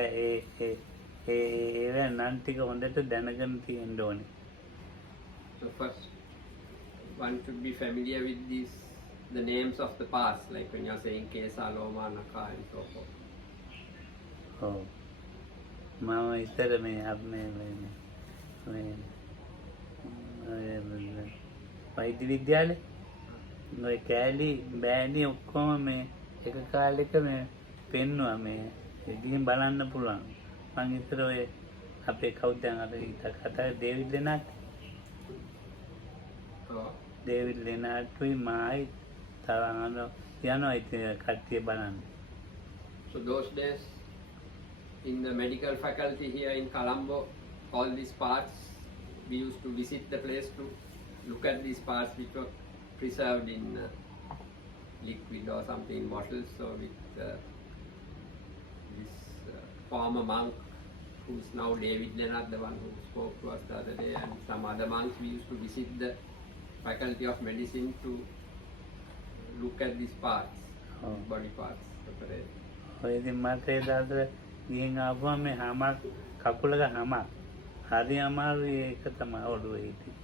නම් ටික හොඳට දැනගෙන තියෙන්න ඕනේ. So first, one should be familiar with the names of the parts, like when you are saying Kesa, Loma, Naka, and so forth. ඔව්. මම ඉතර මේ වෛද්‍ය විද්‍යාලේ ඔය කෑලි බෑණි ඔක්කොම මේ එක කාලෙක මේ පෙන්නුවා මේ ගිහින් බලන්න පුළුවන්. මං ඉතර ඔය අපේ කවුද දැන් අර කතා ඩේවිඩ් ලෙනාට් So, ඩේවිඩ් ලෙනාට්යි මායි තරහන යනවා ඉතින් කට්ටිය බලන්න. so those days, in the medical faculty here in Colombo, all these parts, we used to visit the place to look at these parts which were preserved in liquid or something in bottles. So with this former monk, who's now David Leonard, the one who spoke to us the other day, and some other monks, we used to visit the faculty of medicine to look at these parts, Oh. body parts separately. ඔය ඉතින් මට ඒ දවස්වල ගිහින් ආවම මේ හැමක් කකුලක හැමක් හරි අමාරුයි ඒක තමයි ඔළුවේ හිටියේ.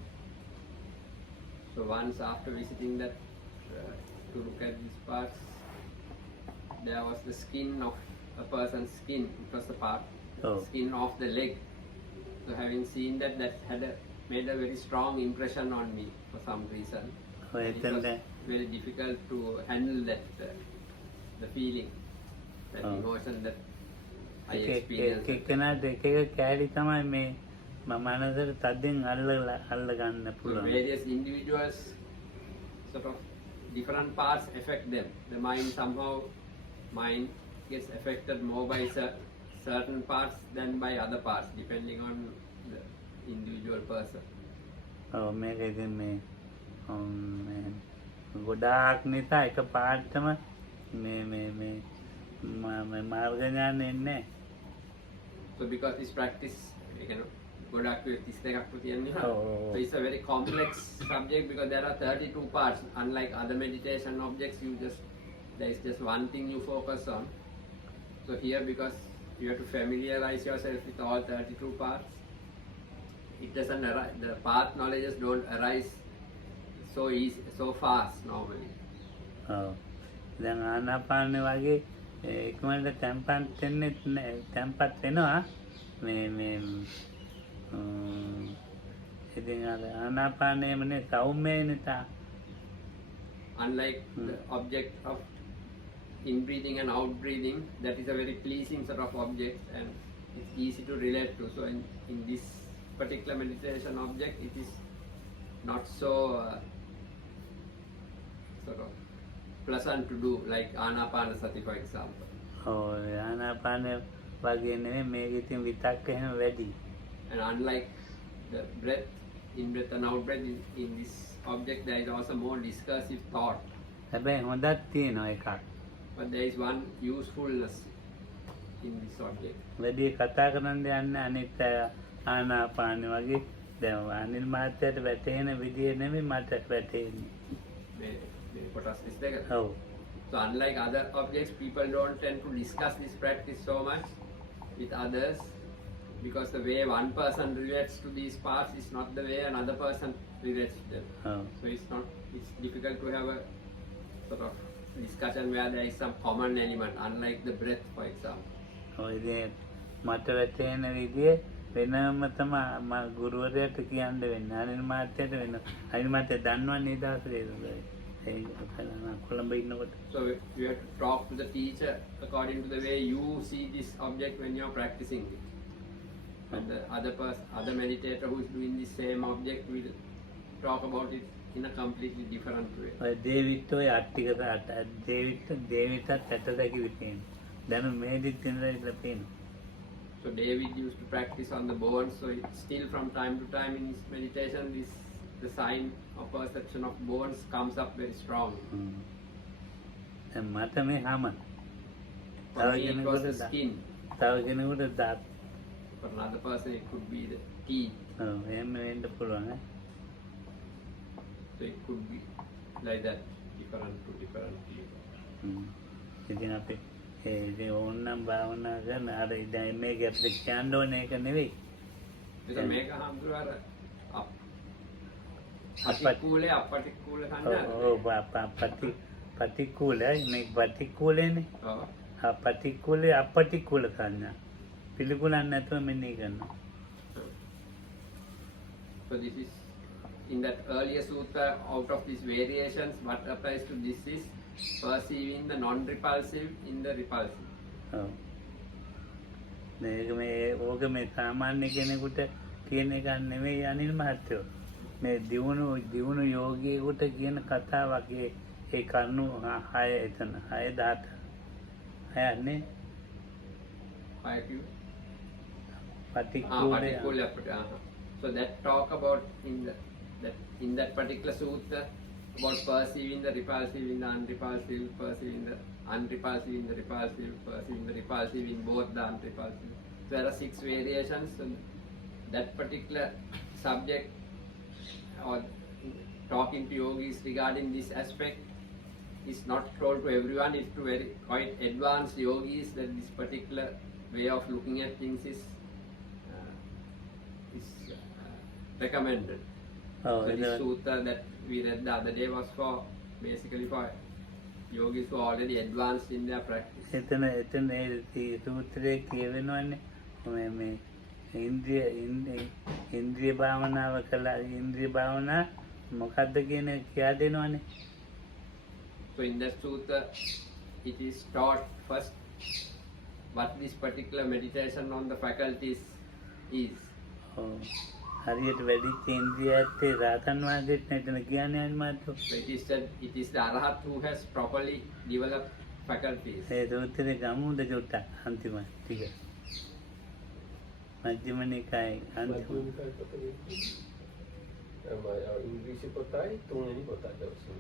So once after visiting that to look at these parts, there was the skin of a person's skin. It was the part, Oh. skin of the leg. So having seen that, made a very strong impression on me for some reason. ඔය It was එතන very difficult to handle that, the feeling, that Oh. emotion that I එක experienced. කෙනාට එක කෑලි තමයි මේ මනසට තදින් අල්ල ගන්න So පුළුවන්. various individuals, sort of different parts affect them. The mind gets affected more by certain parts than by other parts, depending on the individual person. ඔව් මේක ඉතින් මේ ගොඩාක් නිසා එක පාටම මේ මාර්ග ඥාන එන්නේ. So because this practice, you can go back to 32ක් තියෙන්නේ. Oh. So it's a very complex subject because there are 32 parts. Unlike other meditation objects, there is just one thing you focus on. So here, because you have to familiarize yourself with all 32 parts, it doesn't arise, the path knowledges don't arise so easy, so fast normally. ඔව්. දැන් ආනාපාන වගේ ඉක්මනට තැම්පත් වෙනවා මේ ඉතින් අර ආනාපානයමනේ සෞම්‍යයි නිසා. Unlike the object of in-breathing and out-breathing, that is a very pleasing sort of object and it's easy to relate to. So in this particular meditation object, it is not so sort of pleasant to do, like Anapanasati, for example. ඔව් ආනාපාන වගේ නෙවෙයි මේක ඉතින් විතක්ක එහෙම වැඩි. And unlike the breath, in-breath and out-breath, in this object, there is also more discursive thought. හැබැයි හොඳක් තියෙනවා එකක්. But there is one usefulness in this object. වැඩි කතා කරන්න යන්නේ අනිත් අය ආනාපාන වගේ දැන් අනිල් මහත්තයාට වැටෙන විදිය නෙමෙයි මට වැටෙන්නේ. ඔව්. So unlike other objects, people don't tend to discuss this practice so much with others because the way one person relates to these parts is not the way another person relates to them. ඔව්. So it's difficult to have a sort of discussion where there is some common element, unlike the breath, for example. ඔය ඉතින් මට වැටෙන විදිය වෙනම තමයි ගුරුවරයාට කියන්න වෙන්නේ. අනිල් මහත්තයාට වෙන. අනිල් මහත්තයා දන්නවනේ දවසේ කොළඹ ඉන්නකොට So you have to talk to the teacher according to the way you see this object when you are practicing it. And the other meditator who is doing the same object will talk about it in a completely different way. ඔය දේවිත් ඔය අට්ටික දේවිතත් ඇටදැකිලි පේනවා. දැන් මේදිත් වෙනදා පේනවා. So David used to practice on the bones, so it still from time to time in his meditation, the sign of perception of bones comes up very strong. දැන් මට මේ හැම For me it was the skin, තව කෙනෙකුට දාත් for another person it could be the teeth, එහෙම වෙන්න පුළුවන් ඈ. so it could be like that, different to different people. ඉතින් අපි ඉතින් ඕනනම් භාවනා කරන අර දැන් මේක අපිට කියන්න ඕනේ ඒක නෙවෙයි. Because මේක හඳුනන අපටික්කුලේ සංඥා. පටික්කුලයි මේක පටික්කුලේනේ. ඔව්. පටික්කුලේ අපටික්කුල සංඥා. පිළිකුලක් නැතුව මෙන්නේ කරනවා. So this is in that earlier sutta, out of these variations, what applies to this is perceiving the non-repulsive in the repulsive. ඔව්. මේක මේ ඕක මේ සාමාන්‍ය කෙනෙකුට කියන එක නෙවෙයි අනිල් මහත්තයෝ. මේ දියුණු යෝගියෙකුට කියන කතාවක් ඒ කරුණු 6 එතන 6 දාත 6න්නේ පටික්කුලේ. So that talk about in that particular sutta about perceiving the repulsive in the unrepulsive, perceiving the unrepulsive in the repulsive, perceiving the repulsive in both the unrepulsive. So there are 6 variations. So that particular subject or talking to yogis regarding this aspect is not told to everyone. It's to very quite advanced yogis that this particular way of looking at things is recommended. So this sutta that we read the other day was for basically for yogis who are already advanced in their practice. එතන ඒ සූත්‍රයේ කියවෙනවනේ මේ ඉන්ද්‍රිය භාවනාව කළා ඉන්ද්‍රිය භාවනා මොකද්ද කියන කියා දෙනවනේ. So in that sutta it is taught first what this particular meditation on the faculties is. හරියට වැඩිච්ච ඉන්ද්‍රිය ඇත්තේ රාතන් වහන්සේට නේද කියන්නේ අනිමාත්තු. So it is said it is the arahat who has properly developed faculties. ඒ සූත්‍රයේ ගමුද චුට්ටක් අන්තිම ටික. මධ්‍යම නිකායේ අන්තිම. ඉංග්‍රීසි පොතයි තුන්වෙනි පොතයි දවසින්.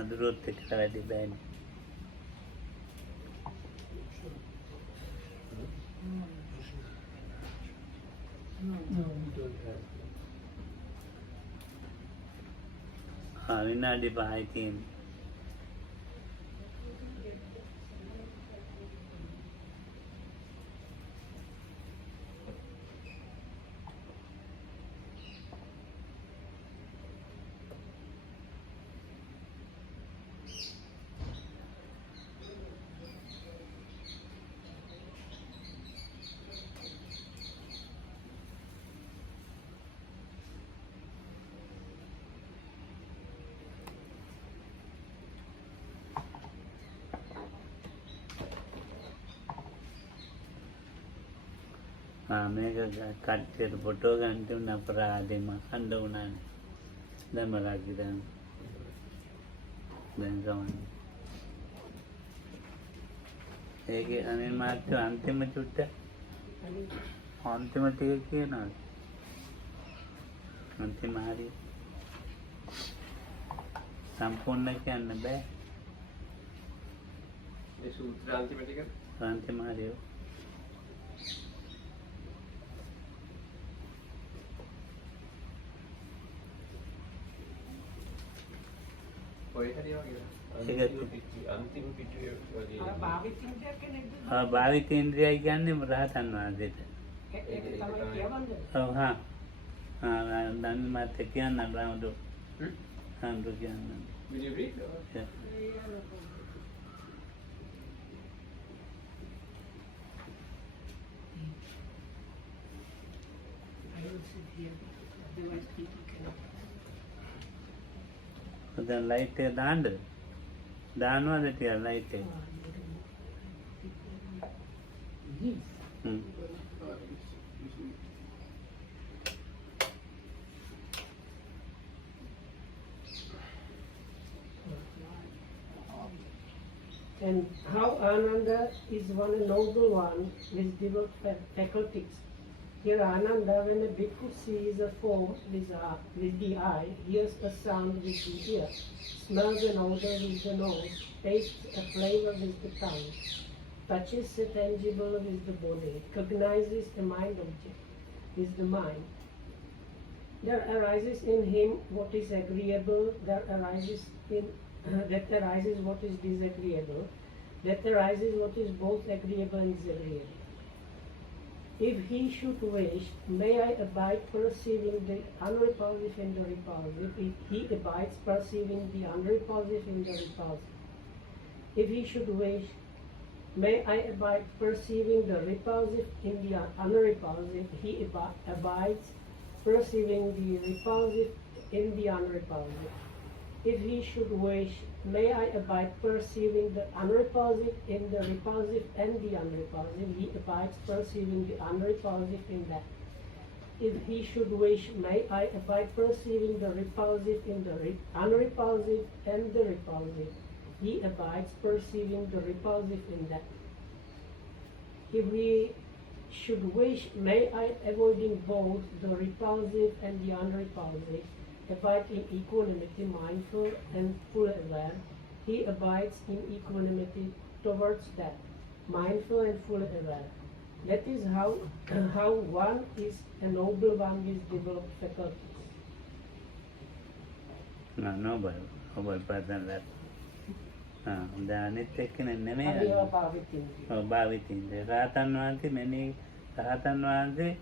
අඳුරොත් එක්ක වැඩි බෑනේ. No, we don't have. විනාඩි 5යි තියෙන්නේ. මේක කට්ටියට ෆොටෝ ගන්න තුන අපරාධෙම හඳ වුණානේ. දැන් මලක් දැන් ගමන්නේ. ඒකේ අනේ මාත්‍ය අන්තිම චුට්ට අන්තිම ටික කියනවා. අන්තිම හරිය සම්පූර්ණ කියන්න බෑ. මේ සූත්‍ර අන්තිම ටික අන්තිම හරිය. ඔය හරිය වගේ. අන්තිම පිටුවේ වගේ. භාවිතින්දයක් කෙනෙක්ද? භාවිත ඉන්ද්‍රියයි කියන්නේ රහතන් වහන්සේට. ඒක තමයි කියවන්නේ. ඔව් හා. දැන් මට කියන්න බෑ හඳු කියන්න. Will you read? Yeah. I will sit here, otherwise people cannot. දැන් ලයිට් එක දාන්නද? දානවද ටිකක් ලයිට් එක? Yes. හ්ම්. And how Ananda is one noble one with developed faculties. Here Ananda, when a bhikkhu sees a form with the eye, hears a sound with the ear, smells an odor with the nose, tastes a flavor with the tongue, touches a tangible with the body, recognizes a mind object with the mind. There arises in him what is agreeable, that arises what is disagreeable, that arises what is both agreeable and disagreeable. If he should wish, may I abide perceiving the unrepulsive in the repulsive, if he abides perceiving the unrepulsive in the repulsive. If he should wish, may I abide perceiving the repulsive in the unrepulsive, he abides perceiving the repulsive in the unrepulsive. If he should wish, may I abide perceiving the unrepulsive in the repulsive and the unrepulsive, he abides perceiving the unrepulsive in that. If he should wish, may I abide perceiving the repulsive in the unrepulsive and the repulsive, he abides perceiving the repulsive in that. If he should wish, may I, avoiding both the repulsive and the unrepulsive, abide in equanimity, mindful and full aware, he abides in equanimity towards that, mindful and full aware. That is how one is a noble one with developed faculties. noble person that. දැන් අනිත් එක්කනේ නෙමෙයි. Aviva bhavitinti. ඔව් භාවිතින්ද. රහතන් වහන්සේ මෙනි රහතන් වහන්සේ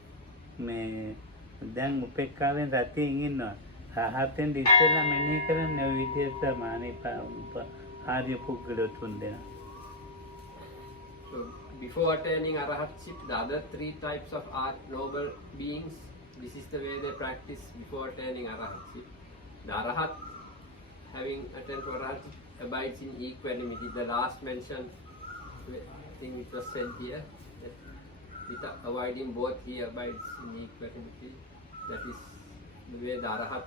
මේ දැන් උපේක්ඛාවෙන් රතියින් ඉන්නවා. රහතෙන් ඉස්සෙල්ලා මෙනෙහි කරන්නේ ඔය විදිහට මානේ ආර්ය පුද්ගලයෝ තුන් දෙනා. So before attaining arahatship, the other three types of noble beings, this is the way they practice before attaining arahatship. The arahat, having attained to arahatship, abides in equanimity. The last mentioned thing which was said here, that without avoiding both, he abides in equanimity. That is the way the arahat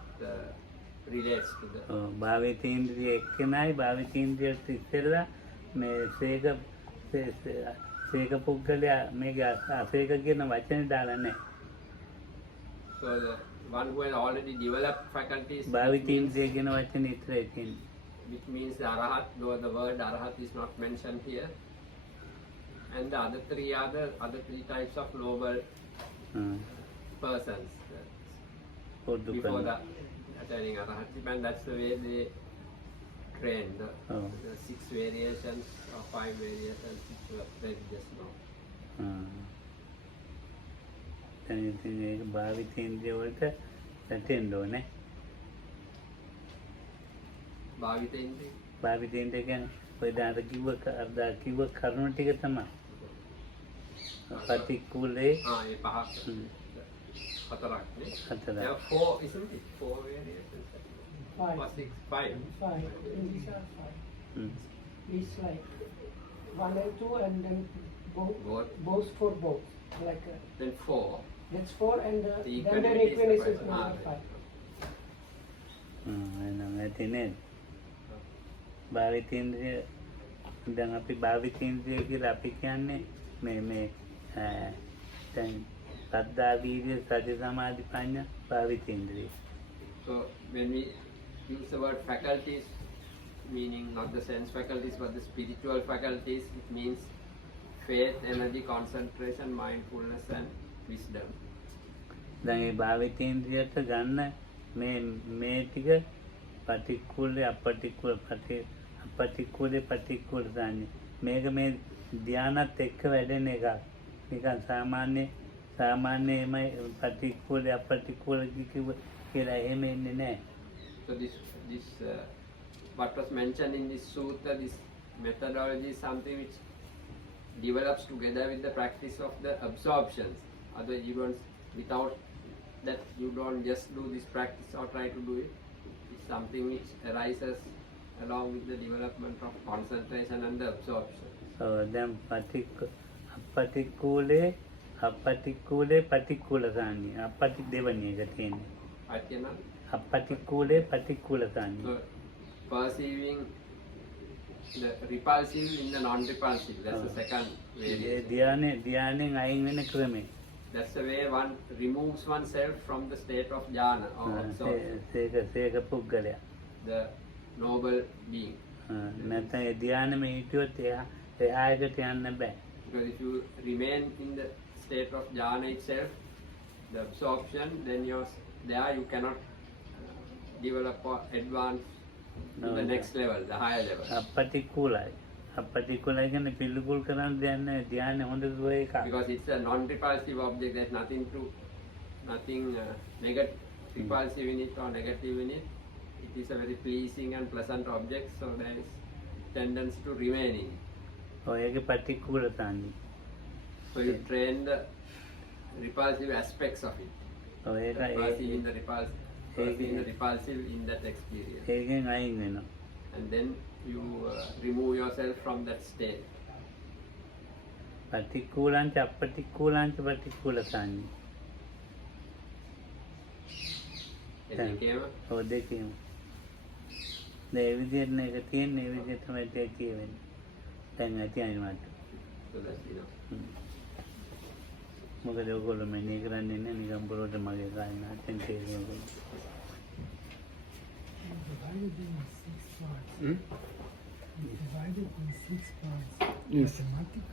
relates to the. භාවිතේන්ද්‍රිය එක්කනයි භාවිතේන්ද්‍රියට ඉස්සෙල්ලා මේ සේක පුද්ගලයා මේක අසේක කියන වචනේ දාලා නැහැ. So the one who has already developed faculties, භාවිතේන්ද්‍රිය කියන වචනේ ඉතරයි තියෙන්නේ. which means the arahat, though the word arahat is not mentioned here. And the other three are the other three types of noble persons පොදු before කරන. the attaining arahatship, and that's the way they train the 6 variations or 5 variations which were read just now. දැන් ඉතින් ඒක භාවිතේන්ද්‍රිය වලට රැටෙන්න ඕනේ. Bhavitendriya. භාවිතේන්ද්‍රිය කියන්නේ ඔය දාට කිව්ව කරුණු ටික තමයි. පටික්කුලේ ඒ පහක්. හතරක් නේ. හතරක්. There are 4, isn't it? 4 variations. 5. Or 6, 5. 5. And these are 5. Hmm. It's like 1 and 2 and then Both. both for both. Like Then 4. that's 4 and The then equanimity is equanimity is separate. number 5. එහෙනම් ඇති නේද? භාවිතේන්ද්‍රිය දැන් අපි භාවිතේන්ද්‍රිය කියලා අපි කියන්නේ මේ දැන් සද්ධා වීර්ය සති සමාධි ප්‍රඥා භාවිතේන්ද්‍රිය. So when we use the word faculties, meaning not the sense faculties but the spiritual faculties, it means faith, energy, concentration, mindfulness and wisdom. දැන් මේ භාවිතේන්ද්‍රියට ගන්න මේ ටික පටික්කුලේ අපටික්කුල දාන්නේ. මේක මේ ධානයත් එක්ක වැඩෙන එකක්. නිකන් සාමාන්‍යමයි පටික්කුලේ අපටික්කුල කියලා එහෙම ඉන්නේ නැහැ. So this what was mentioned in this sutta, this methodology is something which develops together with the practice of the absorptions. Otherwise you don't, without that you don't just do this practice or try to do it. It something which arises along with the development of concentration and the absorption. දැන් අපටික්කුලේ පටික්කුලතාන්නේ අපටි දෙවැනි එක තියෙන්නේ. Atyana, අපටික්කුලේ පටික්කුලතාන්නේ. so perceiving the repulsive in the non-repulsive, that's the second variation. ධ්‍යානෙන් අයින් වෙන ක්‍රමේ. That's the way one removes oneself from the state of jhana or absorption, සේක පුද්ගලයා. the noble being. නැත්නම් ඒ ධ්‍යානෙම හිටියොත් එහා එකට යන්න බෑ. Because if you remain in the state of jhana itself, the absorption, then there you cannot develop or advance to the next level, the higher level. අපටික්කුලයි. අපටික්කුලයි කියන්නේ පිළිකුල් කරන්න දෙයක් නැහැ. ධ්‍යානෙ හොඳ දුර එකක්. Because it's a non-repulsive object, there's nothing repulsive in it or negative in it. It is a very pleasing and pleasant object, so there is tendency to remain in it. ඒකේ පටික්කුලතාන්නේ. So you train the repulsive aspects of it. Perceiving the repulsive in that experience. ඒකෙන් අයින් වෙනවා. And then you remove yourself from that state. පටික්කුලංච අපටික්කුලංච පටික්කුලතාන්නේ. එතකේම ඔය දෙකේම. දැන් ඒ විදිහට නේද තියෙන්නේ, ඒ විදිහට තමයි ඒක කියවෙන්නේ. දැන් ඇති අනිවාර්ය. so that's enough. මොකද ඔයගොල්ලෝ මෙනේ කරන්නේ නැහැ නිකන් බොරොට මගේ කායනාටෙන් තේරෙන්නේ. Divided in 6 parts. Hmm? Divided in 6 parts. Yes. Mathematical.